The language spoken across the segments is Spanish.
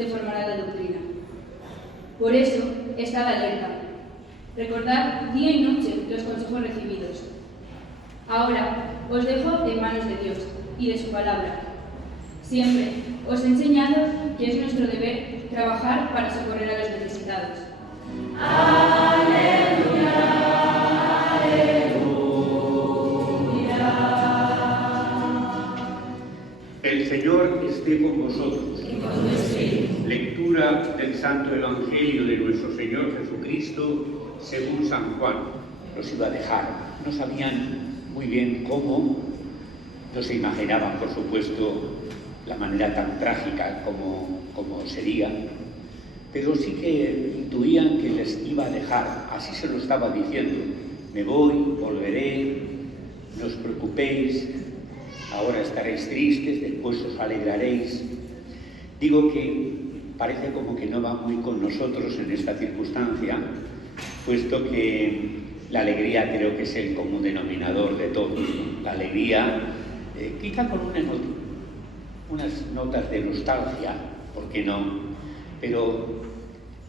deformará la doctrina. Por eso, estad alerta. Recordad día y noche los consejos recibidos. Ahora os dejo en manos de Dios y de su palabra. Siempre os he enseñado que es nuestro deber trabajar para socorrer a los necesitados. ¡Aleluya! ¡Aleluya! El Señor esté con vosotros. Y con tu espíritu. Lectura del Santo Evangelio de nuestro Señor Jesucristo según San Juan. Los iba a dejar. No sabían muy bien cómo, no se imaginaban, por supuesto, la manera tan trágica como sería, pero sí que intuían que les iba a dejar. Así se lo estaba diciendo: me voy, volveré, no os preocupéis, ahora estaréis tristes, después os alegraréis. Digo que parece como que no va muy con nosotros en esta circunstancia, puesto que la alegría creo que es el común denominador de todos, ¿no? La alegría, quizá con unas notas de nostalgia, ¿por qué no? Pero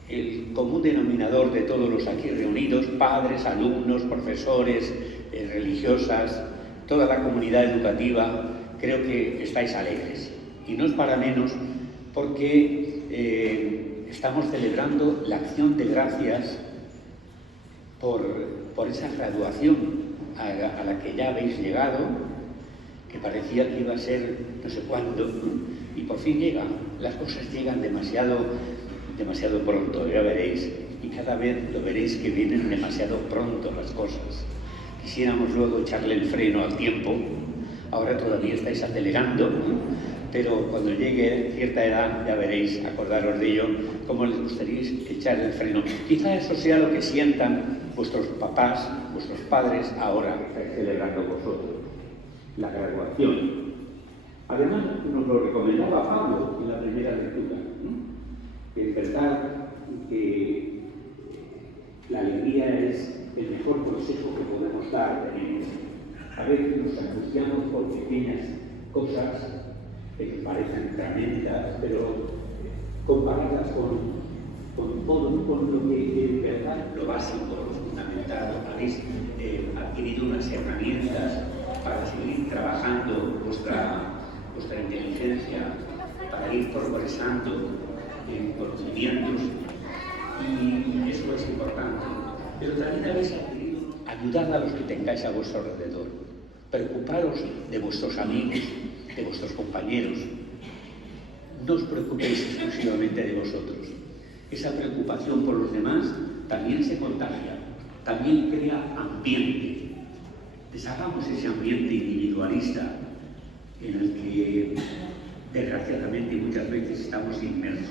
el común denominador de todos los aquí reunidos, padres, alumnos, profesores, religiosas, toda la comunidad educativa, creo que estáis alegres. Y no es para menos porque estamos celebrando la acción de gracias por esa graduación a la que ya habéis llegado, que parecía que iba a ser no sé cuándo, y por fin llega. Las cosas llegan demasiado pronto, ya veréis, y cada vez lo veréis que vienen demasiado pronto las cosas. Quisiéramos luego echarle el freno al tiempo. Ahora todavía estáis acelerando, pero cuando llegue cierta edad, ya veréis, acordaros de ello, cómo les gustaría echar el freno. Quizá eso sea lo que sientan vuestros papás, vuestros padres, ahora celebrando vosotros, la graduación. Además, nos lo recomendaba Pablo en la primera lectura, ¿no? Que es verdad que la alegría es el mejor consejo que podemos dar de niños. A veces nos angustiamos por pequeñas cosas que nos parecen tremendas, pero comparadas con lo que en verdad, lo básico, lo fundamental, habéis adquirido unas herramientas para seguir trabajando vuestra inteligencia, para ir progresando en conocimientos, y eso es importante. Pero también habéis adquirido ayudad a los que tengáis a vuestro alrededor, preocuparos de vuestros amigos, de vuestros compañeros. No os preocupéis exclusivamente de vosotros. Esa preocupación por los demás también se contagia, también crea ambiente. Deshagamos ese ambiente individualista en el que desgraciadamente muchas veces estamos inmersos,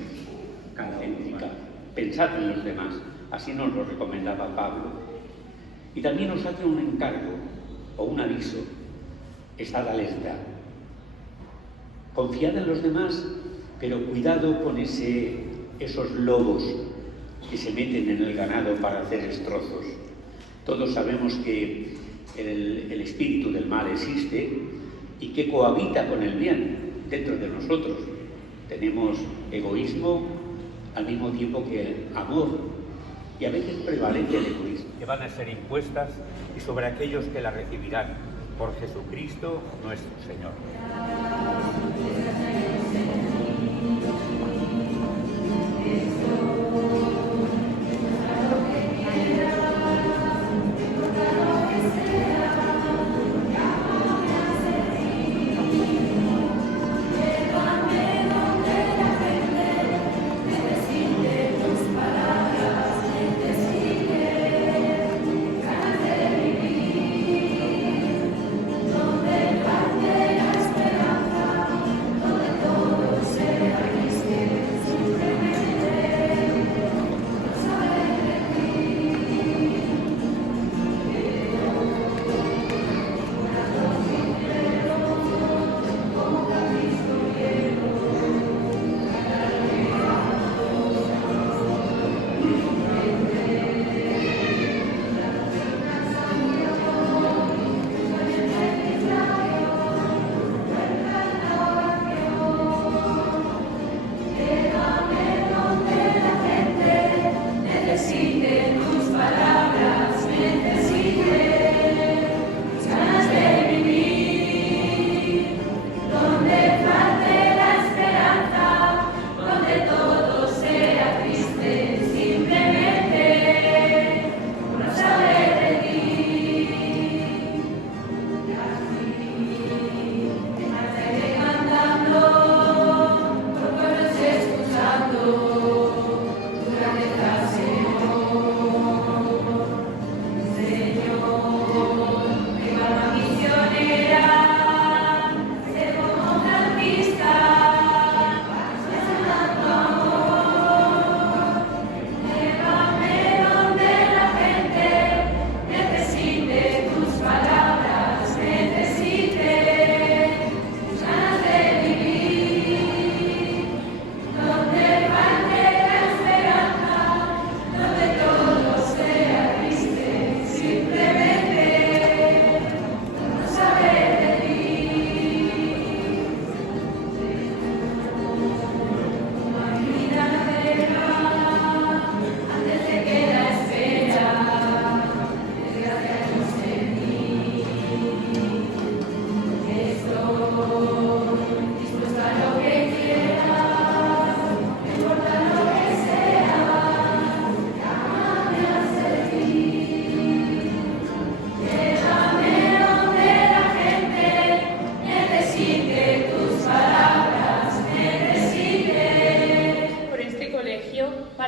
calcéntrica. Pensad en los demás, así nos lo recomendaba Pablo. Y también nos hace un encargo o un aviso: estad alerta. Confiad en los demás, pero cuidado con esos lobos que se meten en el ganado para hacer destrozos. Todos sabemos que el espíritu del mal existe y que cohabita con el bien dentro de nosotros. Tenemos egoísmo al mismo tiempo que amor, y a veces prevalece el egoísmo, que van a ser impuestas y sobre aquellos que la recibirán, por Jesucristo nuestro Señor.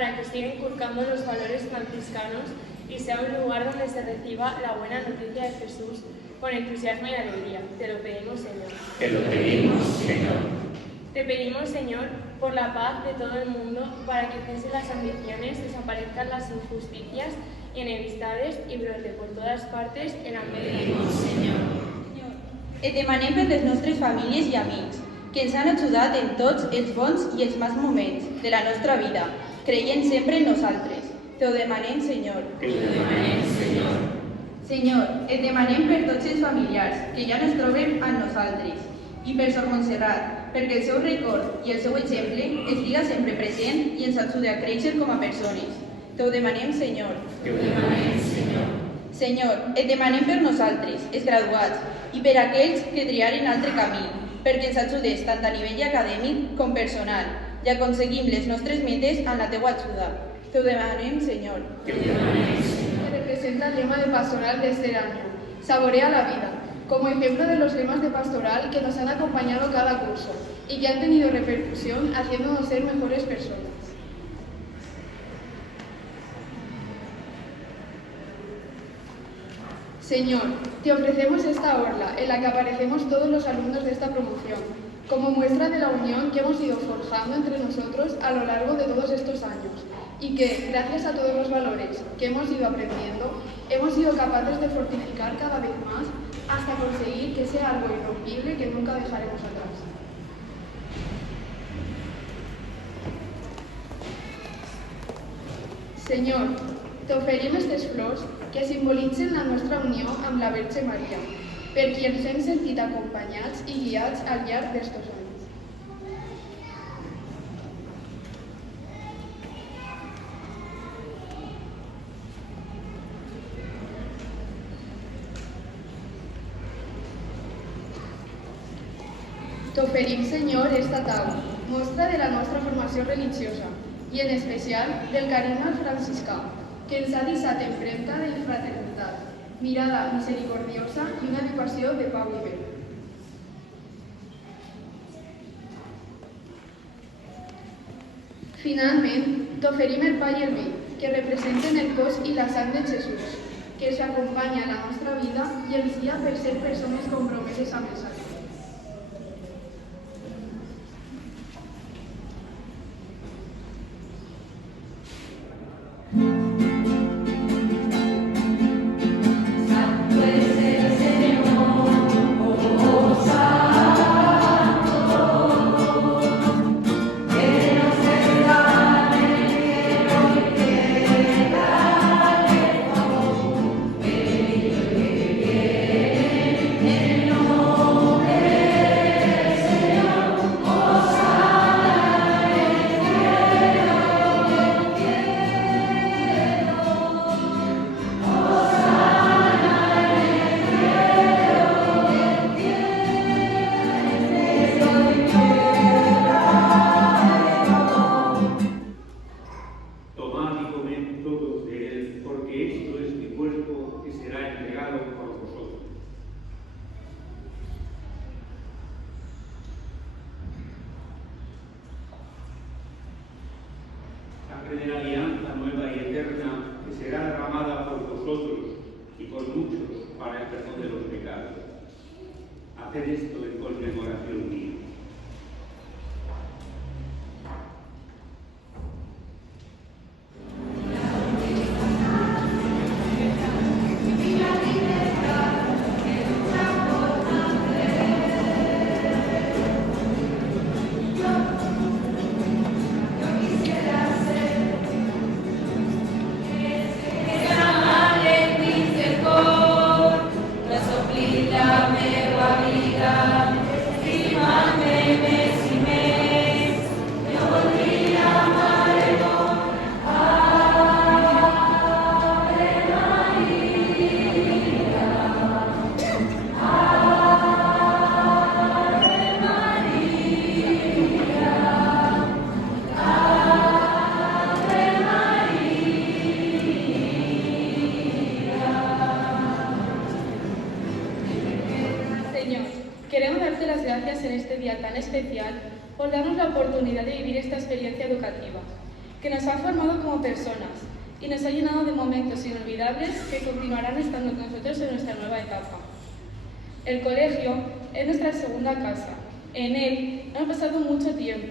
para que siga inculcando los valores franciscanos y sea un lugar donde se reciba la buena noticia de Jesús con entusiasmo y alegría. Te lo pedimos, Señor. Te lo pedimos, Señor. Te pedimos, Señor, por la paz de todo el mundo, para que cesen las ambiciones, desaparezcan las injusticias y enemistades y brote por todas partes el amor de Dios. Señor. Et demanem per les nostres famílies i amics, que ens han ajudat en tots els bons i els mals moments de la nostra vida, creient sempre en nosaltres. Te ho demanem, Senyor. Te lo demanem, Senyor. Senyor, et demanem per tots els familiars que ja no es troben amb nosaltres i per Sor Montserrat, perquè el seu record i el seu exemple estiga sempre present i ens ajude a créixer com a persones. Te ho demanem, Senyor. Te ho demanem, Senyor. Senyor, et demanem per nosaltres, els graduats, i per aquells que triaren altre camí, perquè ens ajudes tant a nivell acadèmic com personal i aconseguim les nostres metes amb la teua ajuda. Te ho demanem, Senyor. Te lo demanem, Senyor. Que representa el lema de pastoral de este año, Saborea la vida, como ejemplo de los lemas de pastoral que nos han acompañado cada curso y que han tenido repercusión haciéndonos ser mejores personas. Señor, te ofrecemos esta orla en la que aparecemos todos los alumnos de esta promoción, como muestra de la unión que hemos ido forjando entre nosotros a lo largo de todos estos años, y que, gracias a todos los valores que hemos ido aprendiendo, hemos sido capaces de fortificar cada vez más hasta conseguir que sea algo irrompible que nunca dejaremos atrás. Senyor, t'oferim aquestes flors que simbolitzen la nostra unió amb la Verge Maria, per qui ens hem sentit acompanyats i guiats al llarg d'estos anys. T'oferim, Senyor, esta taula, mostra de la nostra formació religiosa i, en especial, del carisma franciscà, que ens ha deixat empremta de fraternitat, mirada misericordiosa i una educació de pau i bé. Finalment, t'oferim el pa i el vi, que representen el cos i la sang de Jesús, que ens acompanya a la nostra vida i ens guia per ser persones compromeses amb els altres. de la alianza nueva y eterna que será derramada por vosotros y por muchos para el perdón de los pecados. Haced esto en conmemoración mía. Queremos darte las gracias en este día tan especial por darnos la oportunidad de vivir esta experiencia educativa. que nos ha formado como personas y nos ha llenado de momentos inolvidables que continuarán estando con nosotros en nuestra nueva etapa. El colegio es nuestra segunda casa. En él hemos pasado mucho tiempo.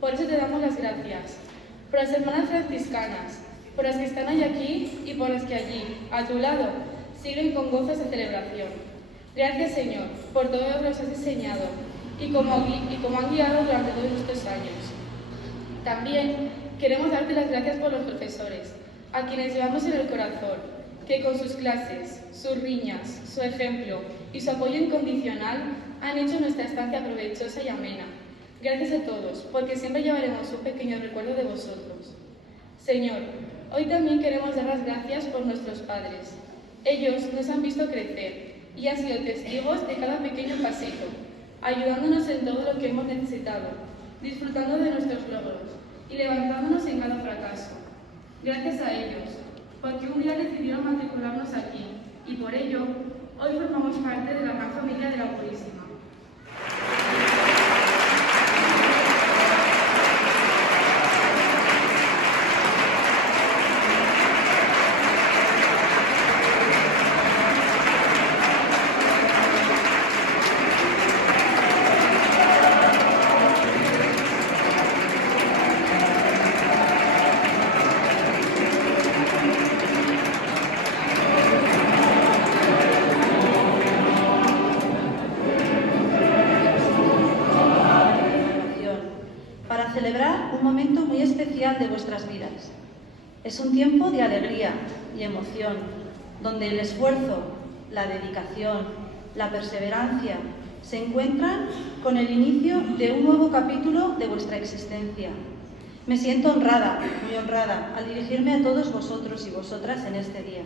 Por eso te damos las gracias. Por las hermanas franciscanas, por las que están hoy aquí y por las que allí, a tu lado, siguen con gozo esta celebración. Gracias, Señor, por todo lo que nos has enseñado y como han guiado durante todos estos años. También queremos darte las gracias por los profesores, a quienes llevamos en el corazón, que con sus clases, sus riñas, su ejemplo y su apoyo incondicional han hecho nuestra estancia provechosa y amena. Gracias a todos, porque siempre llevaremos un pequeño recuerdo de vosotros. Señor, hoy también queremos dar las gracias por nuestros padres. Ellos nos han visto crecer y han sido testigos de cada pequeño pasito, ayudándonos en todo lo que hemos necesitado, disfrutando de nuestros logros y levantándonos en cada fracaso. Gracias a ellos, porque un día decidieron matricularnos aquí y por ello hoy formamos parte de la gran familia de la Purísima. Celebrar un momento muy especial de vuestras vidas. Es un tiempo de alegría y emoción, donde el esfuerzo, la dedicación, la perseverancia se encuentran con el inicio de un nuevo capítulo de vuestra existencia. Me siento honrada, muy honrada, al dirigirme a todos vosotros y vosotras en este día.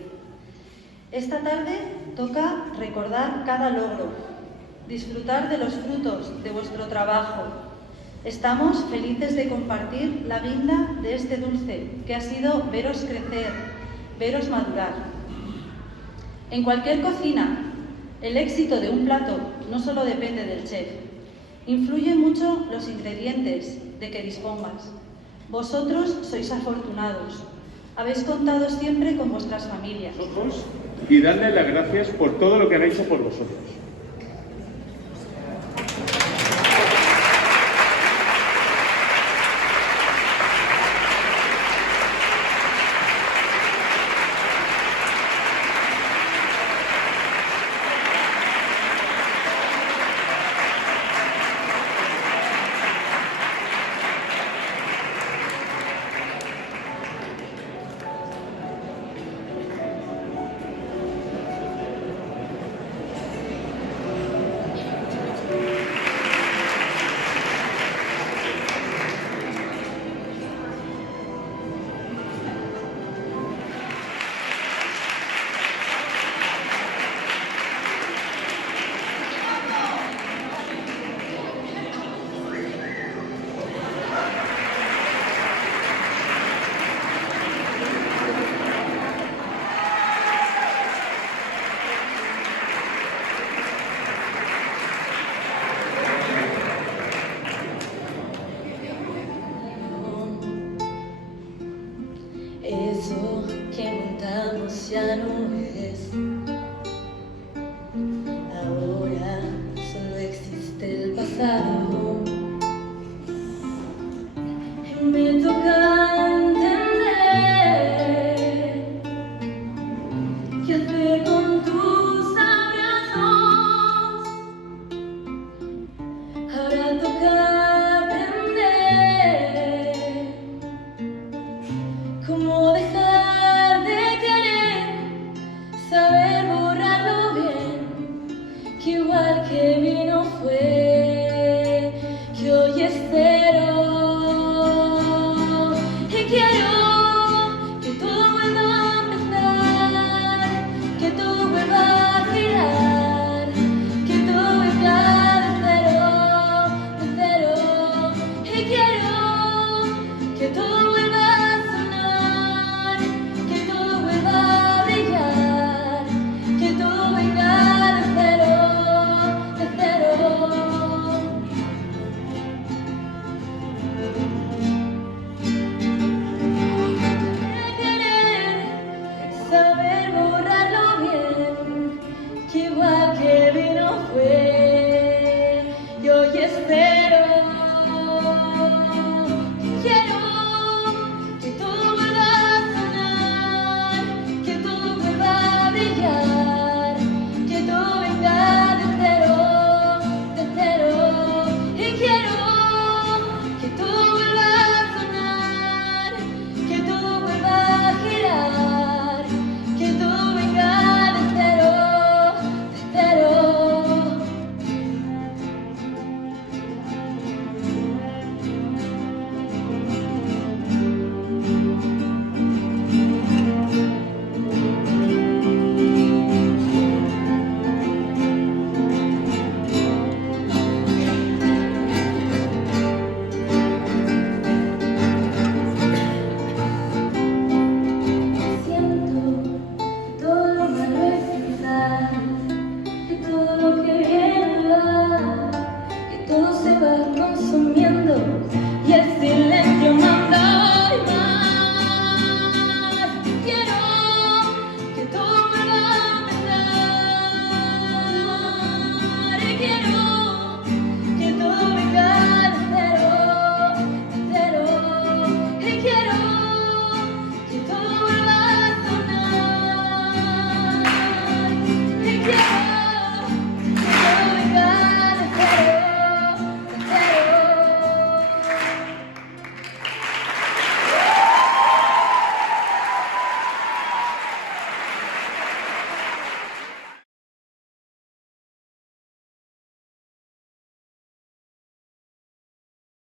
Esta tarde toca recordar cada logro, disfrutar de los frutos de vuestro trabajo. Estamos felices de compartir la guinda de este dulce, que ha sido veros crecer, veros madurar. En cualquier cocina, el éxito de un plato no solo depende del chef. Influyen mucho los ingredientes de que dispongas. Vosotros sois afortunados. Habéis contado siempre con vuestras familias. Y dadle las gracias por todo lo que han hecho por vosotros. Eso que montamos ya no es. Ahora solo existe el pasado. Y me toca entender qué hacer con tus abrazos. Ahora toca aprender cómo dejar